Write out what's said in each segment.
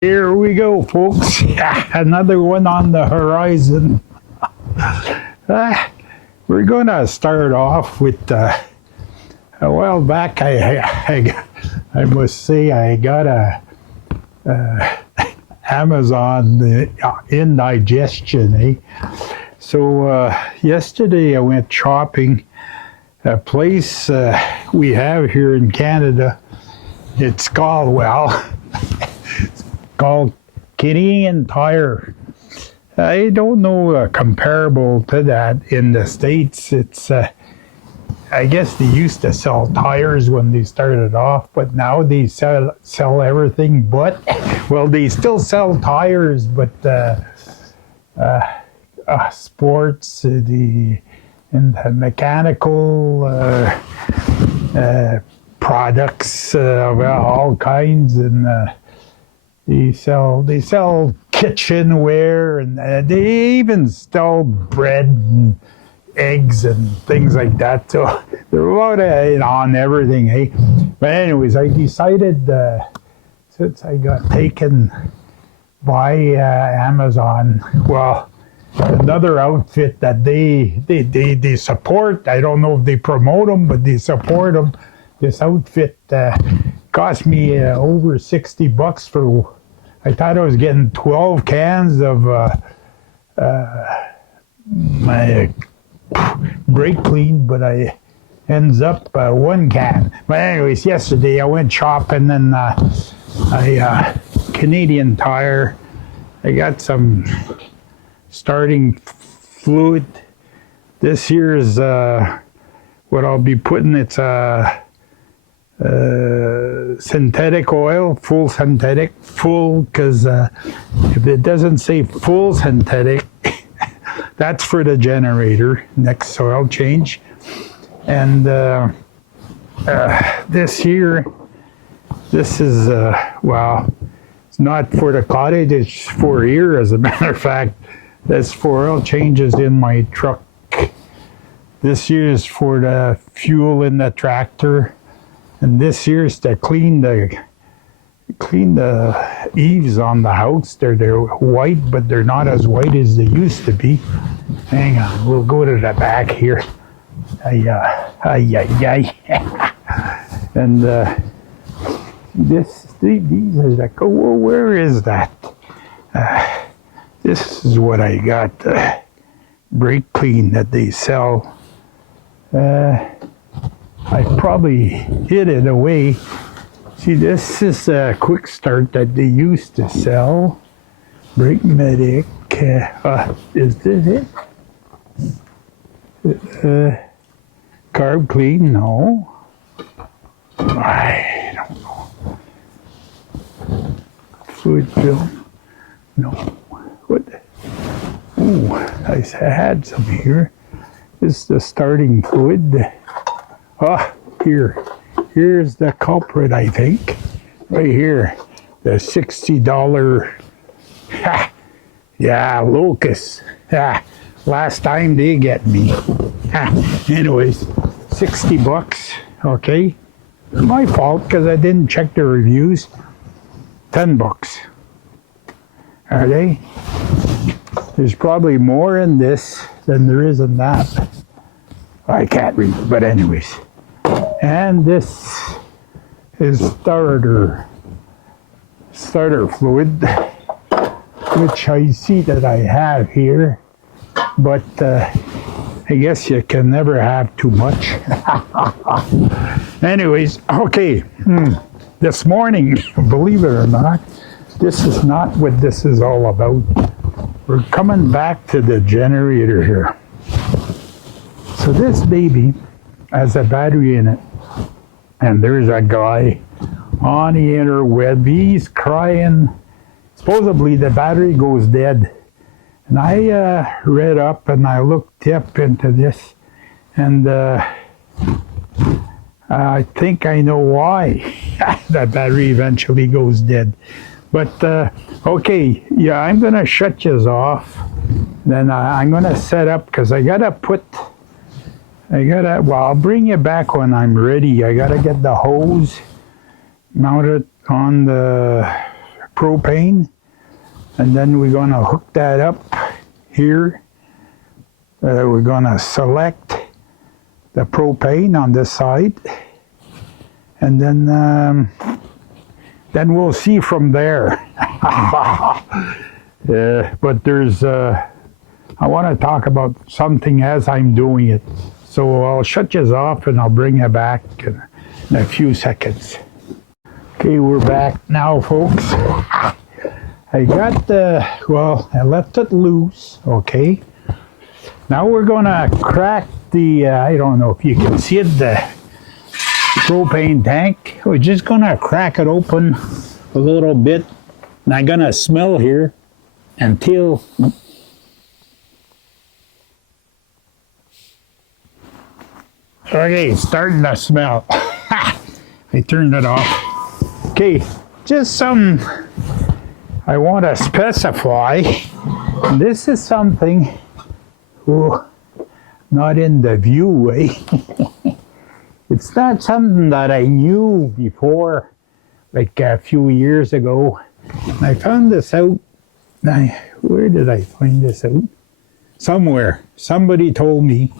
Here we go, folks. Another one on the horizon. We're going to start off with a while back. I must say I got a Amazon indigestion. So yesterday I went shopping. A place we have here in Canada. It's called called Canadian Tire. I don't know comparable to that in the States. It's I guess they used to sell tires when they started off, but now they sell everything but, well, they still sell tires, but sports, the mechanical products of all kinds, and they sell kitchenware, and they even sell bread and eggs and things like that. So they're about on everything, But anyways, I decided since I got taken by Amazon, well, another outfit that they support. I don't know if they promote them, but they support them. This outfit cost me over $60 for. I thought I was getting 12 cans of my brake clean, but I ends up one can. But anyways, yesterday I went shopping, and Canadian Tire. I got some starting fluid. This here is what I'll be putting. It's synthetic oil, full synthetic, because if it doesn't say full synthetic, that's for the generator, next oil change. And this here, this is, well, it's not for the cottage, it's for here, as a matter of fact. That's for oil changes in my truck. This here is for the fuel in the tractor. And this here is to clean the eaves on the house. They're white, but they're not as white as they used to be. Hang on, we'll go to the back here. And these are the, oh, where is that? This is what I got, brake clean that they sell. I probably hid it away. See, this is a quick start that they used to sell. Brake Medic. Is this it? Carb Clean? No. I don't know. Fluid film? No. What? Oh, I had some here. This is the starting fluid. Here's the culprit, I think. Right here. The $60. Yeah, Locust. Last time they get me. Anyways, $60. Okay. My fault, because I didn't check the reviews. $10. Are they? There's probably more in this than there is in that. I can't read, but anyways. And this is starter fluid, which I see that I have here, but I guess you can never have too much. Anyways, okay, this morning, believe it or not, this is not what this is all about. We're coming back to the generator here. So this baby has a battery in it, and there's a guy on the interweb. He's crying. Supposedly the battery goes dead. And I read up and I looked up into this, and I think I know why that battery eventually goes dead. But okay, yeah, I'm gonna shut you off. Then I'm gonna set up, because well, I'll bring you back when I'm ready. I gotta get the hose mounted on the propane, and then we're going to hook that up here. We're going to select the propane on this side, and then we'll see from there. But there's I want to talk about something as I'm doing it. So I'll shut you off and I'll bring you back in a few seconds. Okay, we're back now, folks. I got I left it loose, okay? Now we're gonna crack the, I don't know if you can see it, the propane tank. We're just gonna crack it open a little bit. And I'm gonna smell here until okay, it's starting to smell. I turned it off. Okay, just some I want to specify. This is something not in the view, eh? It's not something that I knew before, like a few years ago. I found this out. Where did I find this out? Somewhere. Somebody told me.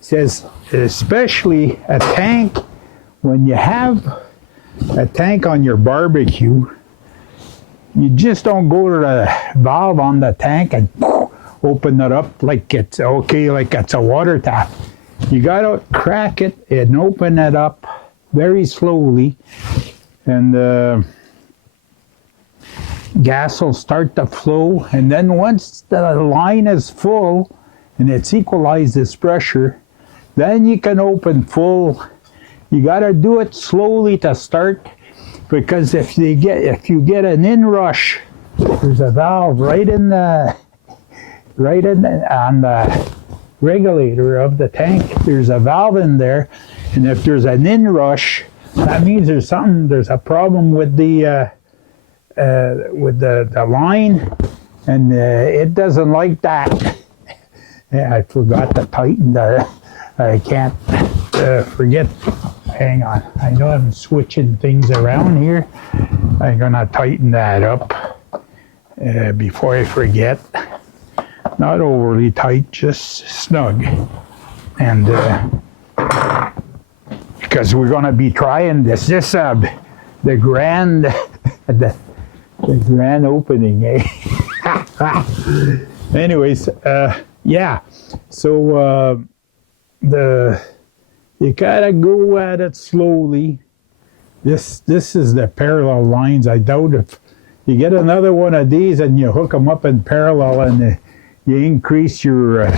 Says, especially a tank, when you have a tank on your barbecue, you just don't go to the valve on the tank and open it up like it's okay, like it's a water tap. You gotta crack it and open it up very slowly, and gas will start to flow. And then once the line is full and it's equalized this pressure, then you can open full. You gotta do it slowly to start, because if you get an inrush, there's a valve on the regulator of the tank. There's a valve in there, and if there's an inrush, that means there's a problem with the line, and it doesn't like that. I forgot to tighten the. I can't forget. Hang on. I know I'm switching things around here. I'm gonna tighten that up before I forget. Not overly tight, just snug. And because we're gonna be trying this. This the grand the grand opening, eh? Anyways, yeah. So you gotta go at it slowly. This is the parallel lines. I doubt if you get another one of these and you hook them up in parallel and you increase your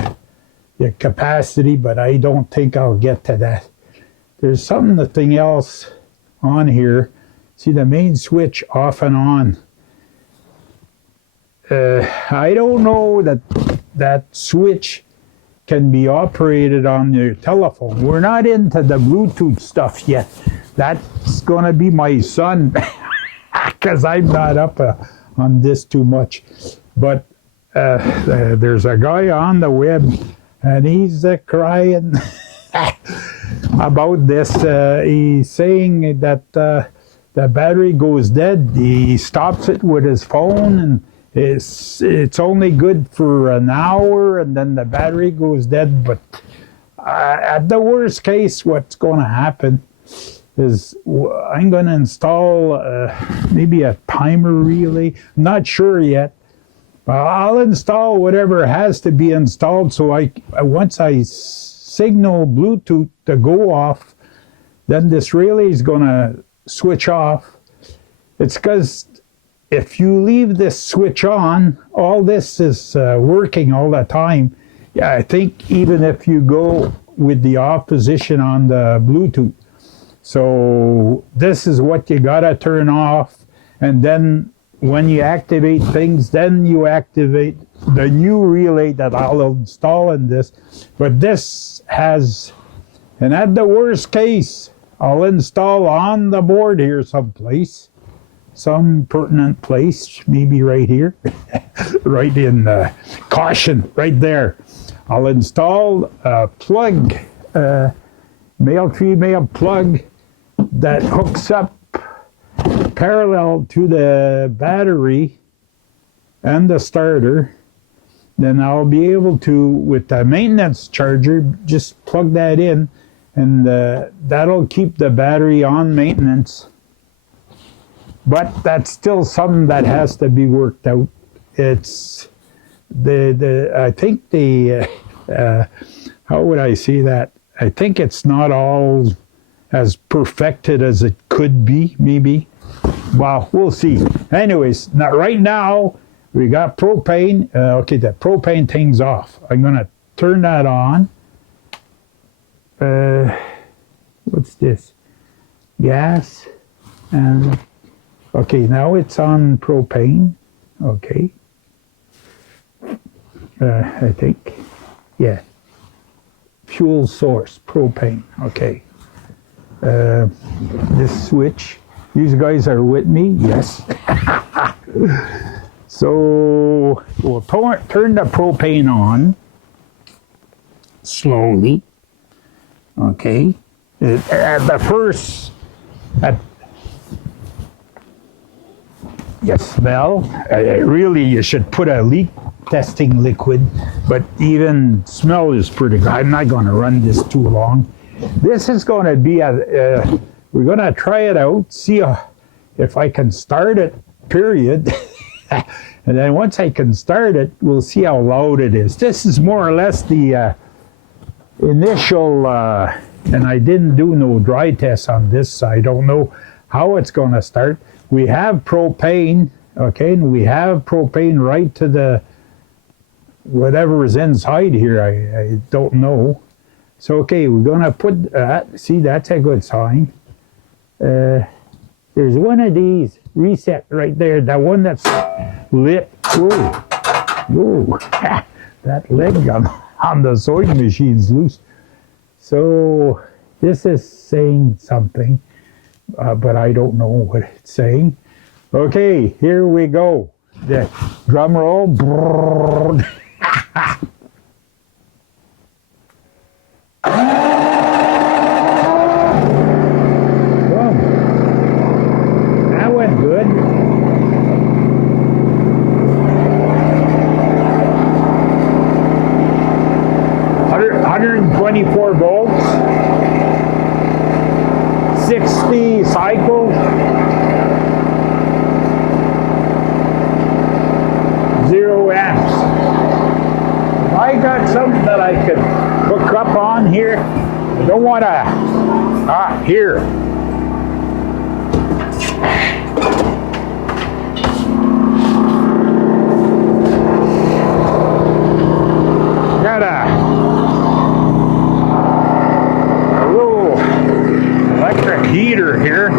capacity, but I don't think I'll get to that. There's something else on here. See the main switch off and on. I don't know that switch can be operated on your telephone. We're not into the Bluetooth stuff yet. That's gonna be my son, because I'm not up on this too much. But there's a guy on the web, and he's crying about this. He's saying that the battery goes dead. He stops it with his phone, and it's only good for an hour, and then the battery goes dead. But at the worst case, what's going to happen is I'm going to install maybe a timer relay. I'm not sure yet. I'll install whatever has to be installed, so once I signal Bluetooth to go off, then this relay is going to switch off. It's because if you leave this switch on, all this is working all the time. Yeah, I think even if you go with the off position on the Bluetooth. So this is what you gotta turn off, and then when you activate things, then you activate the new relay that I'll install in this. But this has, and at the worst case, I'll install on the board here someplace, some pertinent place, maybe right here, right in caution, right there. I'll install a plug, male-female plug that hooks up parallel to the battery and the starter, then I'll be able to, with the maintenance charger, just plug that in, and that'll keep the battery on maintenance. But that's still something that has to be worked out. It's I think how would I say that? I think it's not all as perfected as it could be, maybe. Well, we'll see. Anyways, right now, we got propane. Okay, the propane thing's off. I'm going to turn that on. What's this? Gas. And okay, now it's on propane. Okay. I think. Yeah. Fuel source, propane. Okay. This switch. You guys are with me? Yes. So we'll turn the propane on slowly. Okay. At the first, you smell. Really, you should put a leak testing liquid, but even smell is pretty good. I'm not going to run this too long. This is going to be we're going to try it out, see if I can start it, period. And then once I can start it, we'll see how loud it is. This is more or less the initial, and I didn't do no dry tests on this, so I don't know how it's going to start. We have propane, okay, and we have propane right to the whatever is inside here. I don't know. So, okay, we're going to put that. See, that's a good sign. There's one of these reset right there, the one that's lit. Whoa, whoa, that leg on the sewing machine's loose. So this is saying something, but I don't know what it's saying. Okay, here we go. The drum roll. That went good. 124 volts, 60 cycles, 0 amps. If I got something that I could hook up on here, I don't want to, here. Got a little electric heater here.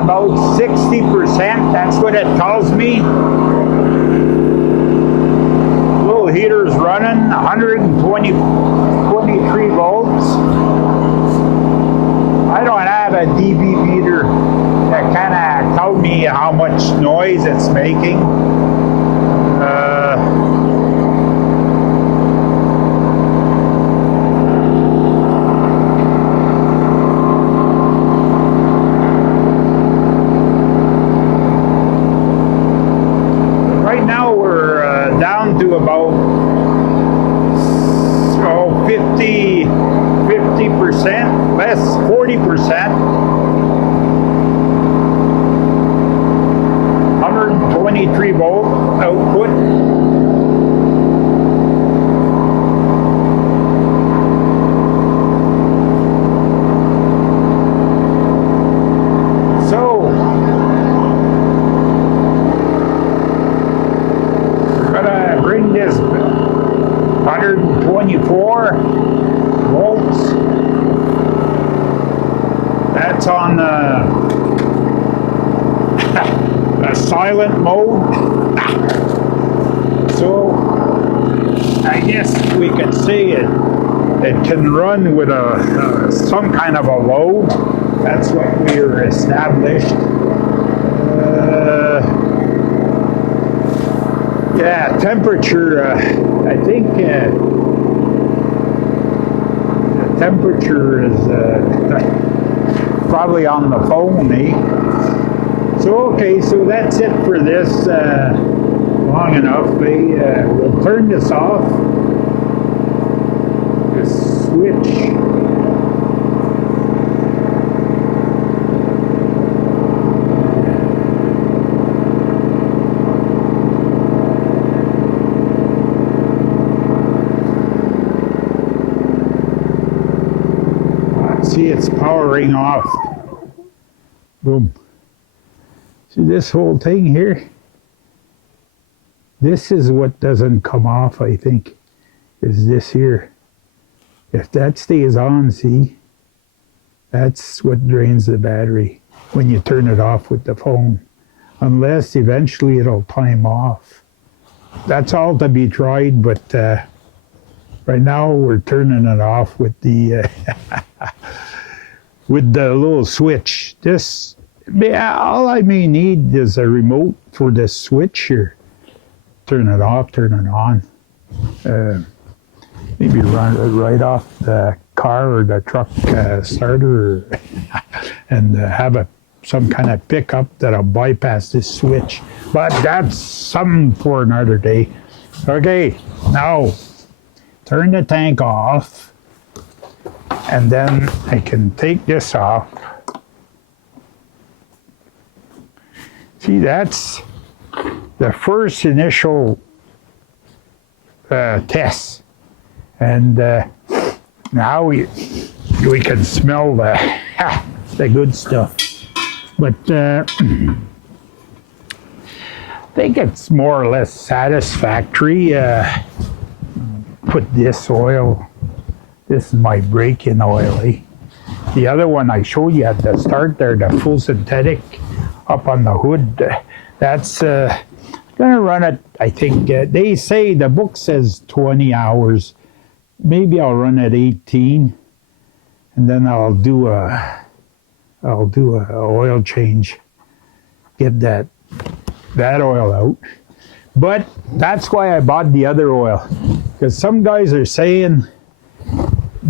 About 60%, that's what it tells me. Little heater's running 123 volts. less, 40%. 123 volt output. So, we're gonna bring this 124 volts. That's on a silent mode. So I guess we could say it can run with some kind of a load. That's what we are established. Yeah, temperature, I think the temperature is probably on the phone, eh? So, okay, so that's it for this, long enough. We'll turn this off, this switch. See, it's powering off. Boom. See this whole thing here? This is what doesn't come off, I think, is this here. If that stays on, see, that's what drains the battery when you turn it off with the phone. Unless eventually it'll time off. That's all to be tried, but right now we're turning it off with the with the little switch. This, all I may need is a remote for this switch here. Turn it off, turn it on. Maybe run it right off the car or the truck starter and have some kind of pickup that'll bypass this switch. But that's something for another day. Okay, now turn the tank off, and then I can take this off. See, that's the first initial test, and now we can smell the good stuff. But I think it's more or less satisfactory. Put this oil. This is my break-in oil. Eh? The other one I showed you at the start there, the full synthetic up on the hood. That's gonna run it. I think they say the book says 20 hours. Maybe I'll run at 18, and then I'll do a oil change. Get that oil out. But that's why I bought the other oil, because some guys are saying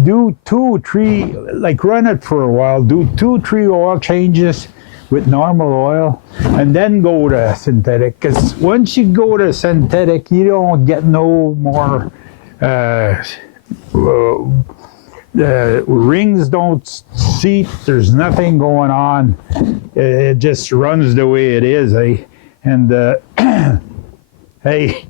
do 2, 3, like run it for a while, do 2, 3 oil changes with normal oil, and then go to synthetic. Because once you go to synthetic, you don't get no more, the rings don't seat, there's nothing going on. It just runs the way it is, eh? And hey,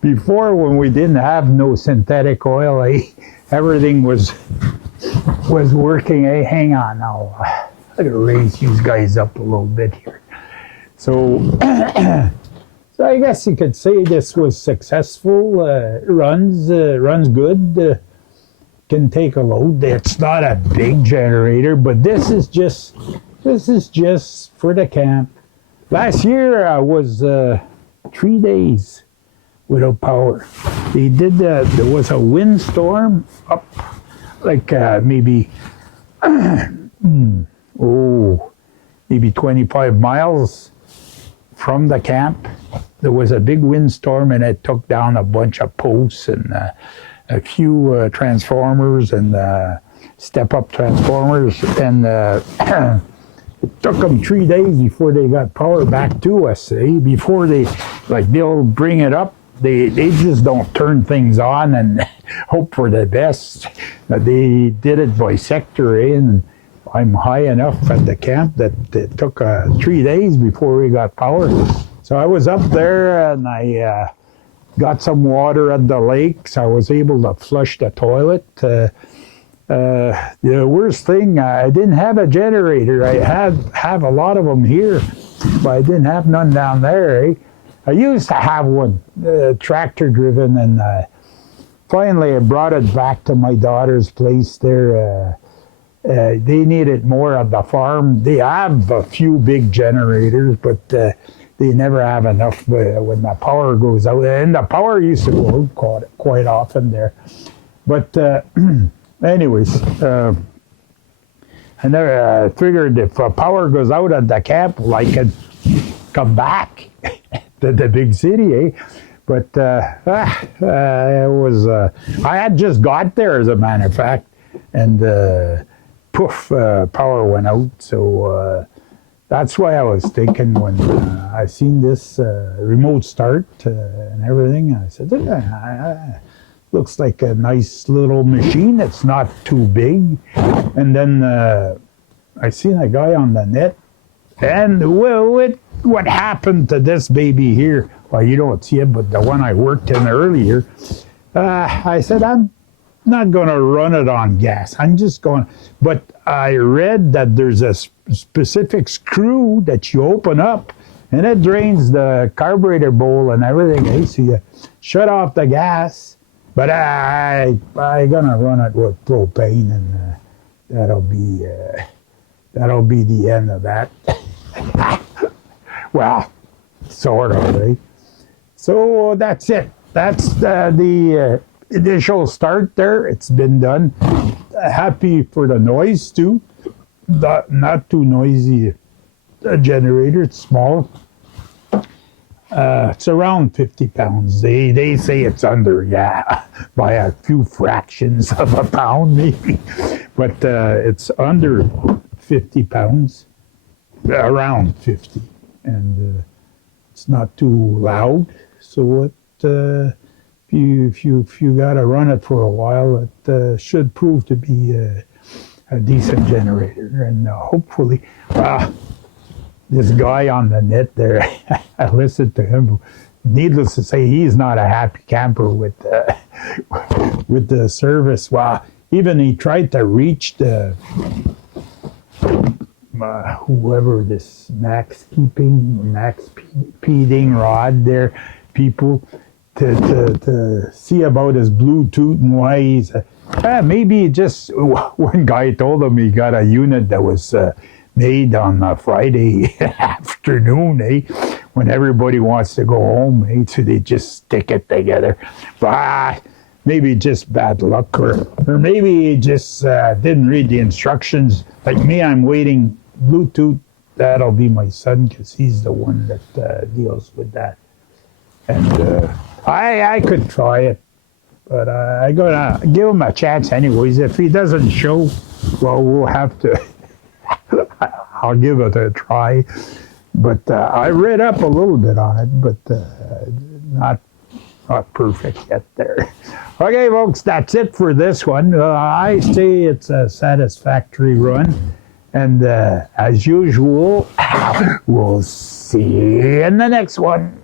before when we didn't have no synthetic oil, eh, everything was working, eh? Hang on now. I gotta raise these guys up a little bit here. So, so I guess you could say this was successful. Runs good. Can take a load. It's not a big generator, but this is just for the camp. Last year I was 3 days without power. They did there was a windstorm up like maybe maybe 25 miles from the camp. There was a big windstorm and it took down a bunch of posts and a few transformers and step-up transformers, and it took them 3 days before they got power back to us. Before they'll bring it up they just don't turn things on and hope for the best. They did it by sector, and I'm high enough at the camp that it took 3 days before we got power. So I was up there and I got some water at the lake, so I was able to flush the toilet. The worst thing, I didn't have a generator. I have a lot of them here, but I didn't have none down there. Eh? I used to have one, tractor driven, and finally I brought it back to my daughter's place there. They needed more at the farm. They have a few big generators, but they never have enough when the power goes out. And the power used to go out quite often there. But anyways, I never figured if power goes out at the camp, well, I could come back to the big city, eh? But it was, I had just got there, as a matter of fact, and poof, power went out. So that's why I was thinking when I seen this remote start and everything, I said, looks like a nice little machine. It's not too big. And then I seen a guy on the net, and what happened to this baby here? Well, you don't see it, but the one I worked in earlier, I said, I'm not going to run it on gas. I'm just going, but I read that there's a specific screw that you open up and it drains the carburetor bowl and everything. Eh? So you shut off the gas, but I gonna run it with propane, and that'll be the end of that. Well, sort of, eh? So that's it. That's the initial start there. It's been done. Happy for the noise too. Not too noisy generator. It's small. It's around 50 pounds. They say it's under, yeah, by a few fractions of a pound maybe. But it's under 50 pounds, around 50. And it's not too loud. So if you got to run it for a while, it should prove to be a decent generator. And hopefully, this guy on the net there, I listened to him. Needless to say, he's not a happy camper with the service. Well, even he tried to reach the whoever this Max Peding rod there people to see about his Bluetooth and why he's maybe just one guy told him he got a unit that was made on a Friday afternoon, eh? When everybody wants to go home, eh? So they just stick it together. But maybe just bad luck, or maybe he just didn't read the instructions. Like me, I'm waiting Bluetooth. That'll be my son, because he's the one that deals with that. And I could try it, but I'm gonna give him a chance anyways. If he doesn't show, well, we'll have to. I'll give it a try. But I read up a little bit on it, but not perfect yet there. Okay, folks, that's it for this one. I say it's a satisfactory run. And as usual, we'll see you in the next one.